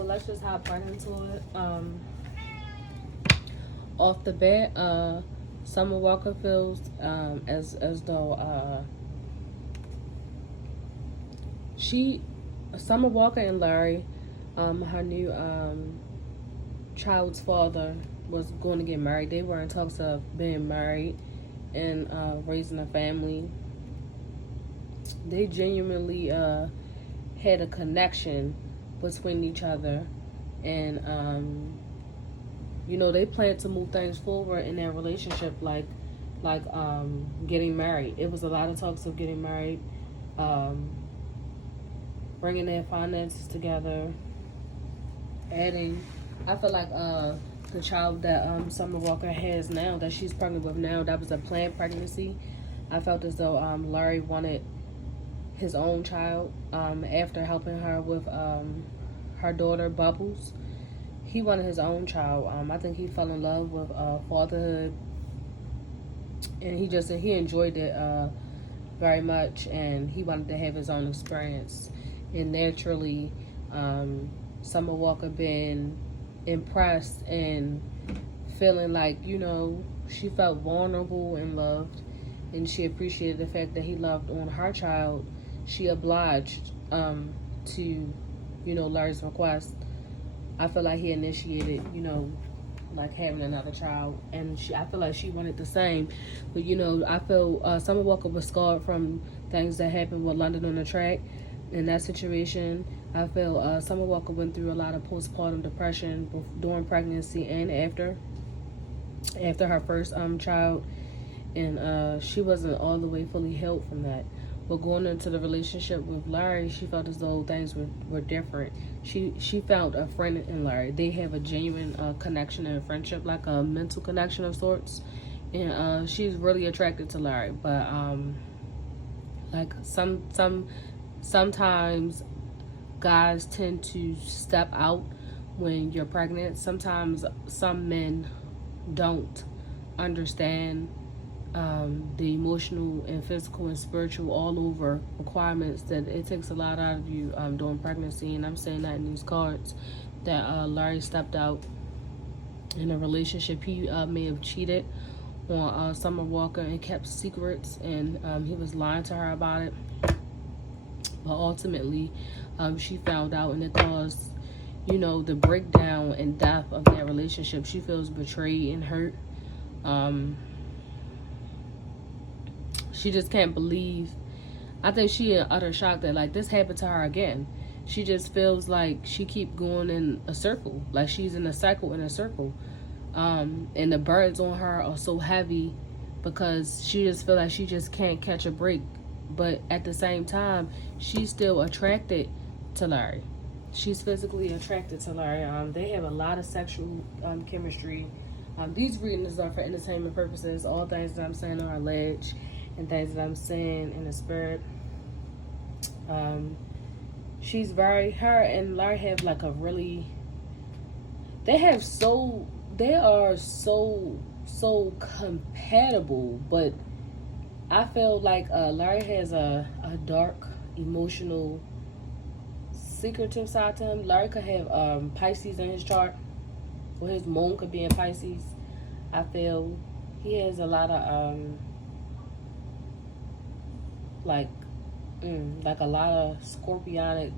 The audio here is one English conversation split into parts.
So let's just hop right into it. Off the bat, Summer Walker feels as though she, Summer Walker and Larry, her new child's father, was going to get married. They were in talks of being married and raising a family. They genuinely had a connection between each other, and they planned to move things forward in their relationship, like getting married. It was a lot of talks of getting married, bringing their finances together, adding. I feel like the child that Summer Walker has now, that she's pregnant with now, that was a planned pregnancy. I felt as though Larry wanted his own child after helping her with her daughter Bubbles. He wanted his own child. I think he fell in love with fatherhood, and he enjoyed it very much, and he wanted to have his own experience. And naturally, Summer Walker been impressed and feeling like she felt vulnerable and loved, and she appreciated the fact that he loved on her child. She obliged to Larry's request. I feel like he initiated like having another child, and I feel like she wanted the same. But I feel Summer Walker was scarred from things that happened with London on the Track. In that situation, I feel Summer Walker went through a lot of postpartum depression during pregnancy and after her first child, and she wasn't all the way fully healed from that. But going into the relationship with Larry, she felt as though things were different. She found a friend in Larry. They have a genuine connection and friendship, like a mental connection of sorts. And she's really attracted to Larry. But like sometimes guys tend to step out when you're pregnant. Sometimes some men don't understand the emotional and physical and spiritual all over requirements that it takes a lot out of you during pregnancy. And I'm saying that in these cards, that Larry stepped out in a relationship. He may have cheated on Summer Walker and kept secrets, and he was lying to her about it. But ultimately, she found out, and it caused the breakdown and death of that relationship. She feels betrayed and hurt. She just can't believe. I think she in utter shock that like this happened to her again. She just feels like she keep going in a circle, like she's in a cycle in a circle. And the burdens on her are so heavy because she just feel like she just can't catch a break. But at the same time, she's still attracted to Larry. She's physically attracted to Larry. They have a lot of sexual chemistry. These readings are for entertainment purposes. All things that I'm saying are alleged, and things that I'm saying in the spirit. Her and Larry have like a really, they are so compatible, but I feel like Larry has a dark, emotional, secretive side to him. Larry could have Pisces in his chart, or his moon could be in Pisces. I feel he has a lot of like a lot of scorpionic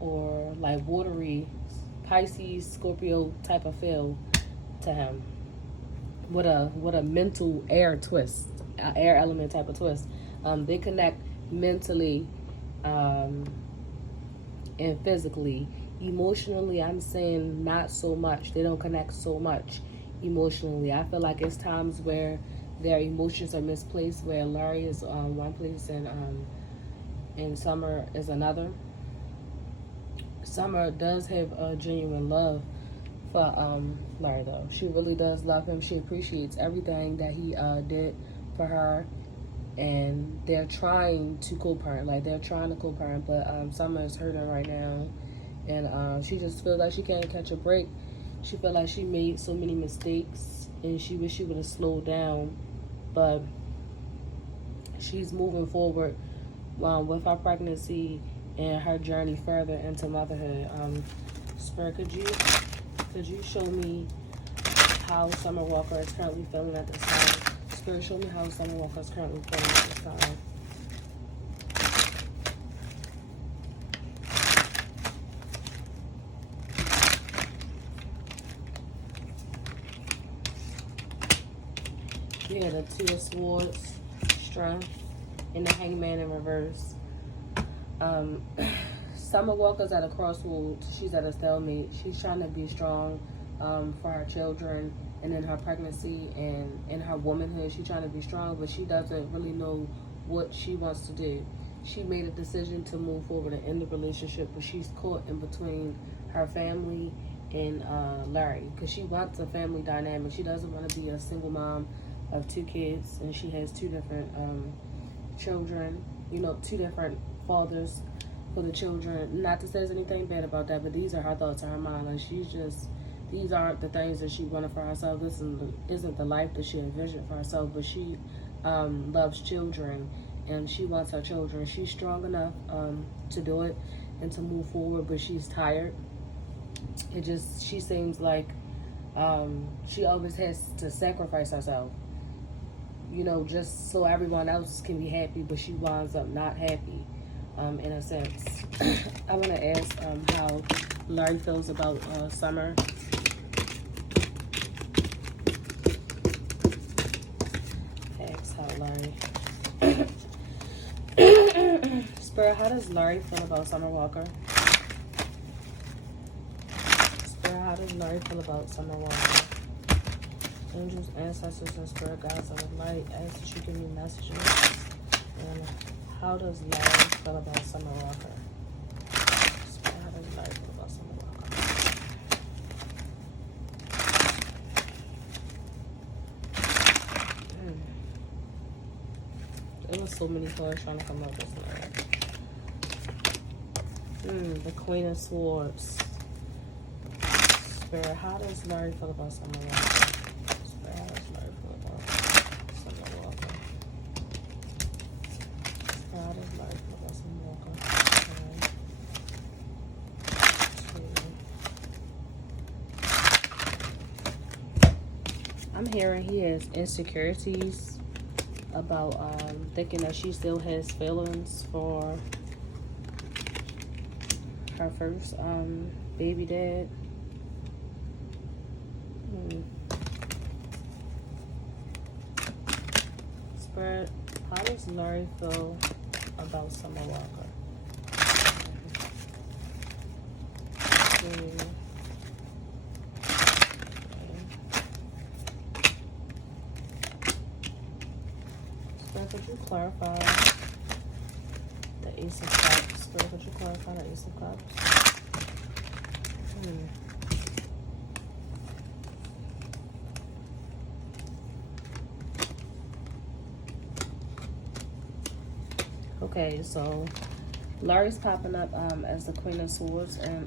or like watery Pisces, Scorpio type of feel to him, with a mental air twist, air element type of twist. They connect mentally and physically. Emotionally, I'm saying not so much. They don't connect so much emotionally. I feel like it's times where their emotions are misplaced, where Larry is one place and Summer is another. Summer does have a genuine love for Larry, though. She really does love him. She appreciates everything that he did for her, and they're trying to co-parent. Like, they're trying to co-parent, but Summer is hurting right now, and she just feels like she can't catch a break. She felt like she made so many mistakes, and she wish she would have slowed down, but she's moving forward with her pregnancy and her journey further into motherhood. Spirit, could you show me how Summer Walker is currently feeling at this time? Spirit, show me how Summer Walker is currently feeling at this time. Yeah, the Two of Swords, Strength, and the Hangman in reverse. Summer Walker's at a crossroads. She's at a stalemate. She's trying to be strong for her children and in her pregnancy and in her womanhood. She's trying to be strong, but she doesn't really know what she wants to do. She made a decision to move forward and end the relationship, but she's caught in between her family and Larry, because she wants a family dynamic. She doesn't want to be a single mom of 2 kids, and she has 2 different children, 2 different fathers for the children. Not to say there's anything bad about that, but these are her thoughts in her mind. Like, these aren't the things that she wanted for herself. This isn't the life that she envisioned for herself, but she loves children, and she wants her children. She's strong enough to do it and to move forward, but she's tired. She seems like she always has to sacrifice herself, just so everyone else can be happy, but she winds up not happy, in a sense. I want to ask how Larry feels about Summer. Ask how Larry... Spirit, how does Larry feel about Summer Walker? Spirit, how does Larry feel about Summer Walker? Angels, ancestors, and spirit guides of light, ask that you give me messages. And how does Larry feel about Summer Walker? Spirit, how does Larry feel about Summer Walker? There was so many cards trying to come up with that. The Queen of Swords. Spirit, how does Larry feel about Summer Walker? I'm hearing he has insecurities about thinking that she still has feelings for her first baby dad. Spirit, how does Larry feel about Summer Walker? Spirit, could you clarify the Ace of Cups? Spirit, could you clarify the Ace of Cups? Okay, so Larry's popping up as the Queen of Swords, and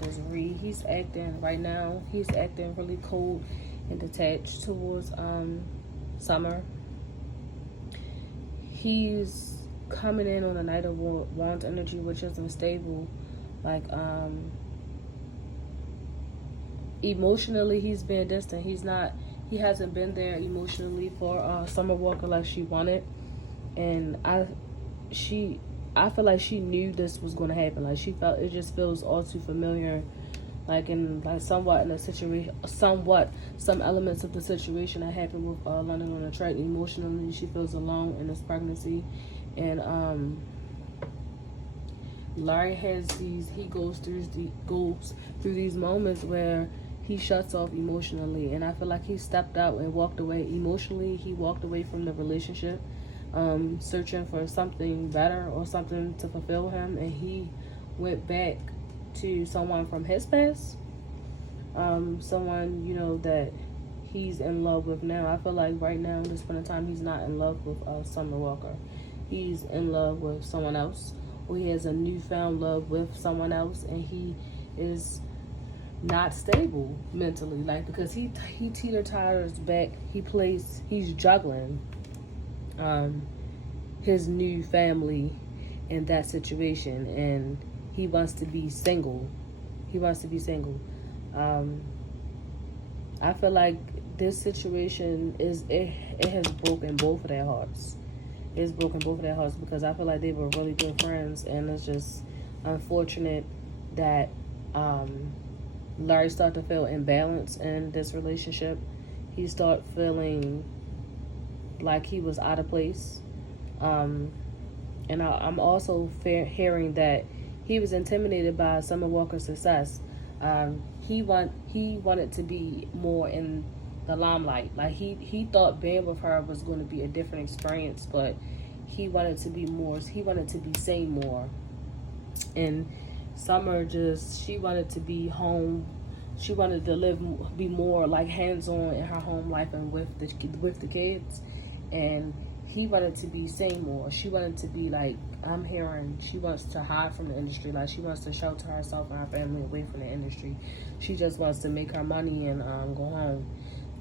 there's Reed. He's acting really cold and detached towards Summer. He's coming in on the Knight of Wands energy, which is unstable. Like, emotionally, he's been distant. He hasn't been there emotionally for Summer Walker like she wanted. And I feel like she knew this was going to happen. Like, it just feels all too familiar. Like, somewhat in a situation, some elements of the situation that happened with London on the Track. Emotionally, she feels alone in this pregnancy. And Larry goes through these moments where he shuts off emotionally. And I feel like he stepped out and walked away emotionally. He walked away from the relationship, searching for something better or something to fulfill him, and he went back to someone from his past, someone that he's in love with now. I feel like right now, at this point in time, he's not in love with Summer Walker. He's in love with someone else, or he has a newfound love with someone else, and he is not stable mentally, like, because he teeter-totters back. He's juggling his new family in that situation, and he wants to be single. He wants to be single. I feel like this situation it has broken both of their hearts. It's broken both of their hearts because I feel like they were really good friends, and it's just unfortunate that Larry started to feel imbalanced in this relationship. He started feeling like he was out of place. And I'm also hearing that he was intimidated by Summer Walker's success. He wanted to be more in the limelight. Like he thought being with her was going to be a different experience, but he wanted to be more. He wanted to be seen more. And Summer she wanted to be home. She wanted to be more like hands-on in her home life and with the kids. And he wanted to be seen more. She wanted to be like, I'm hearing, she wants to hide from the industry. Like, she wants to shelter herself and her family away from the industry. She just wants to make her money and go home.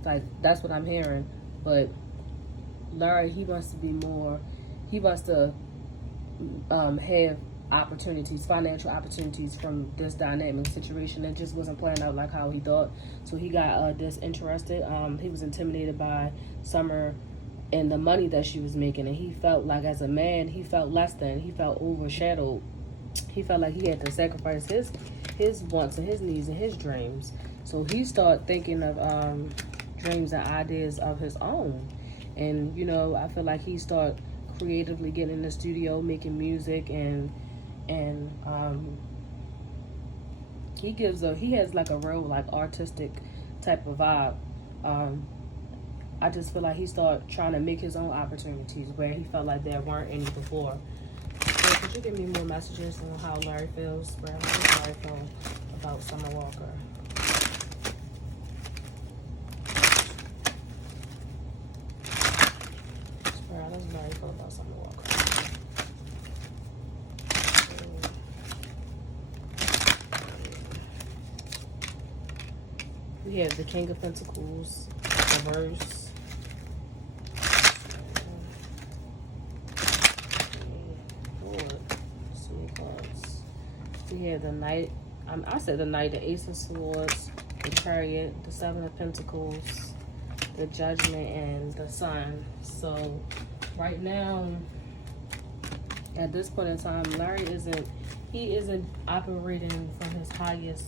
Like, that's what I'm hearing. But Larry, he wants to be more, he wants to have opportunities, financial opportunities from this dynamic situation. It just wasn't playing out like how he thought. So he got disinterested. He was intimidated by Summer and the money that she was making, and he felt like as a man he felt less than, he felt overshadowed. He felt like he had to sacrifice his wants and his needs and his dreams. So he started thinking of dreams and ideas of his own. And I feel like he started creatively getting in the studio, making music, and he has like a real like artistic type of vibe. I just feel like he started trying to make his own opportunities where he felt like there weren't any before. So could you give me more messages on how Larry feels? How does Larry feel about Summer Walker? How does Larry feel about Summer Walker? We have the King of Pentacles, reverse. We have the Knight. I said the Knight, the Ace of Swords, the Chariot, the Seven of Pentacles, the Judgment, and the Sun. So right now, at this point in time, Larry isn't operating from his highest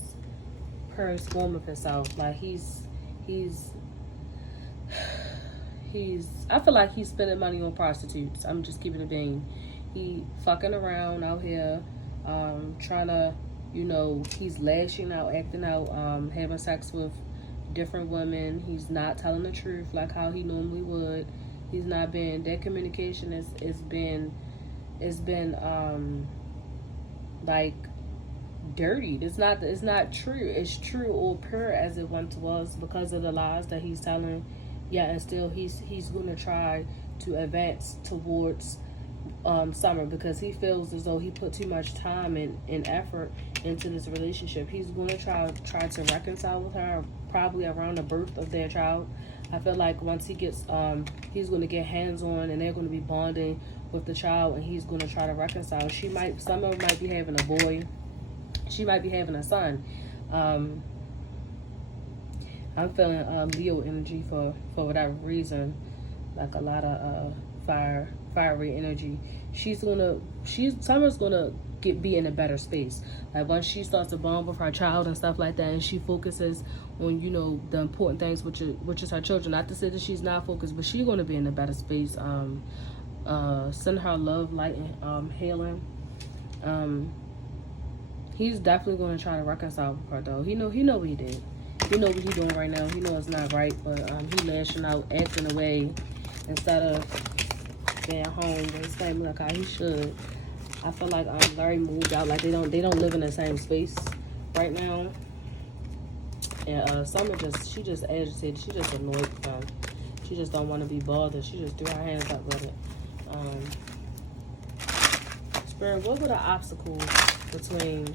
purest form of himself. Like he's I feel like he's spending money on prostitutes. I'm just keeping it being. He fucking around out here, trying to, he's lashing out, acting out, having sex with different women. He's not telling the truth like how he normally would. He's not been, that communication it's been like dirtied. It's not true. It's true or pure as it once was because of the lies that he's telling. Yeah, and still he's going to try to advance towards Summer because he feels as though he put too much time and effort into this relationship. He's going to try to reconcile with her probably around the birth of their child. I feel like once he gets he's going to get hands-on and they're going to be bonding with the child, and he's going to try to reconcile. Summer might be having a boy. She might be having a son. I'm feeling Leo energy for whatever reason, like a lot of fiery energy. Summer's gonna be in a better space. Like once she starts to bond with her child and stuff like that, and she focuses on the important things, which is her children. Not to say that she's not focused, but she's gonna be in a better space. Send her love, light, and healing. He's definitely gonna try to reconcile with her though. He know what he did. He know what he's doing right now. He know it's not right, but he lashing out, acting away instead of being home with his family like how he should. I feel like Larry moved out. Like they don't live in the same space right now. And Summer she just agitated. She just annoyed with him. She just don't want to be bothered. She just threw her hands up with it. Spirit, what were the obstacles between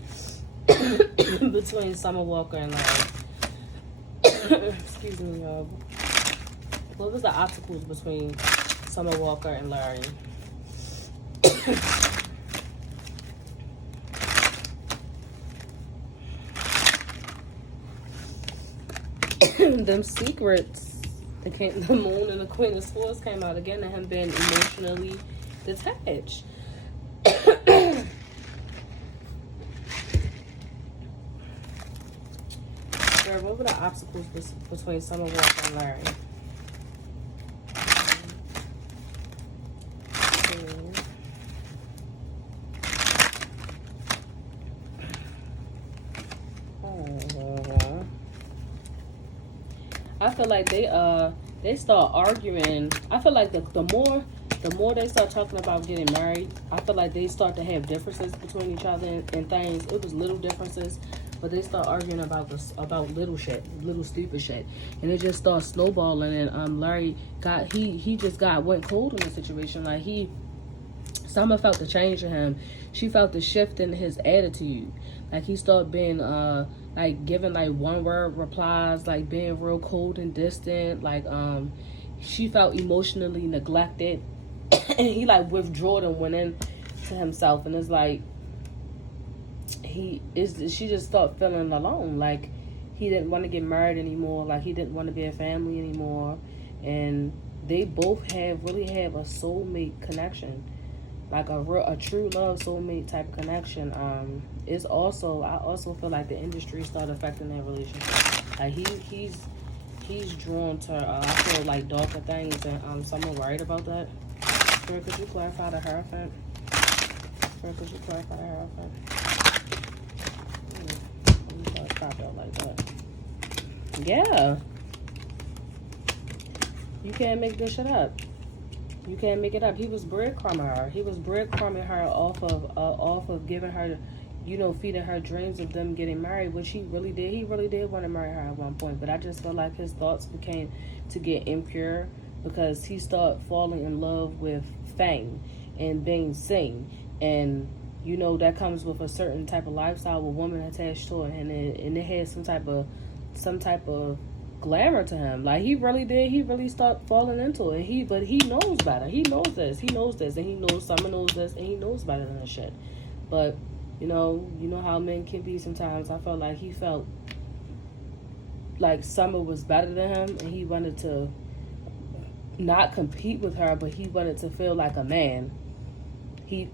Summer Walker and Larry? Excuse me, y'all. What was the obstacles between Summer Walker and Larry? them secrets. The Moon and the Queen of Swords came out again, and him being emotionally detached. Girl, what were the obstacles between Summer Walker and Larry? I feel like they start arguing. I feel like the more they start talking about getting married, I feel like they start to have differences between each other and things. It was little differences, but they start arguing about little shit, little stupid shit, and it just starts snowballing. And Larry went cold in the situation. Like Summer felt the change in him. She felt the shift in his attitude. Like he started being like giving like one word replies, like being real cold and distant. Like she felt emotionally neglected, and he like withdrew and went into himself. And it's like she just started feeling alone. Like he didn't want to get married anymore. Like he didn't want to be a family anymore. And they both really have a soulmate connection. Like a true love soulmate type of connection. I also feel like the industry started affecting their relationship. Like he's drawn to I feel like darker things, and someone worried about that. Girl, could you clarify the Hierophant? Girl, could you clarify the Hierophant? Let me try to pop out like that. Yeah. You can't make this shit up. You can't make it up. He was breadcrumbing her. He was breadcrumbing her off of giving her, feeding her dreams of them getting married, which he really did. He really did want to marry her at one point. But I just feel like his thoughts became to get impure because he started falling in love with fame and being seen. And, that comes with a certain type of lifestyle with women attached to it. And it had some type of glamour to him. Like he really did. He really started falling into it. But he knows better. He knows this. He knows this, and he knows Summer knows this, and he knows better than this shit. But you know how men can be sometimes. I felt like he felt like Summer was better than him, and he wanted to not compete with her, but he wanted to feel like a man. He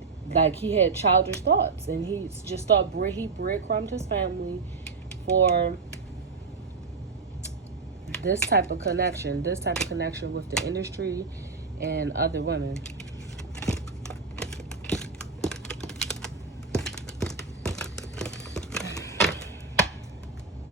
had childish thoughts, and he just started he breadcrumbed his family for this type of connection with the industry and other women.